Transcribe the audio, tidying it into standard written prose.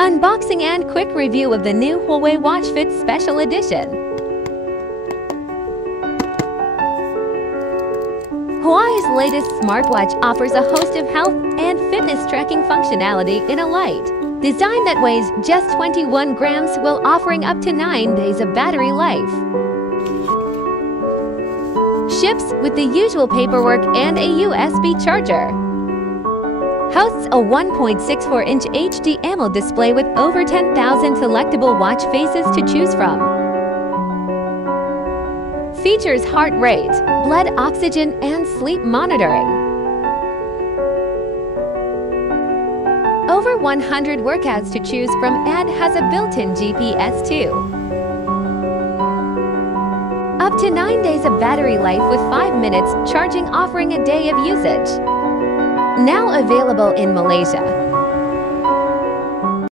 Unboxing and quick review of the new Huawei Watch Fit Special Edition. Huawei's latest smartwatch offers a host of health and fitness tracking functionality in a light design that weighs just 21 grams while offering up to 9 days of battery life. Ships with the usual paperwork and a USB charger. Hosts a 1.64-inch HD AMOLED display with over 10,000 selectable watch faces to choose from. Features heart rate, blood oxygen, and sleep monitoring. Over 100 workouts to choose from and has a built-in GPS too. Up to 9 days of battery life with 5 minutes charging, offering a day of usage. Now available in Malaysia.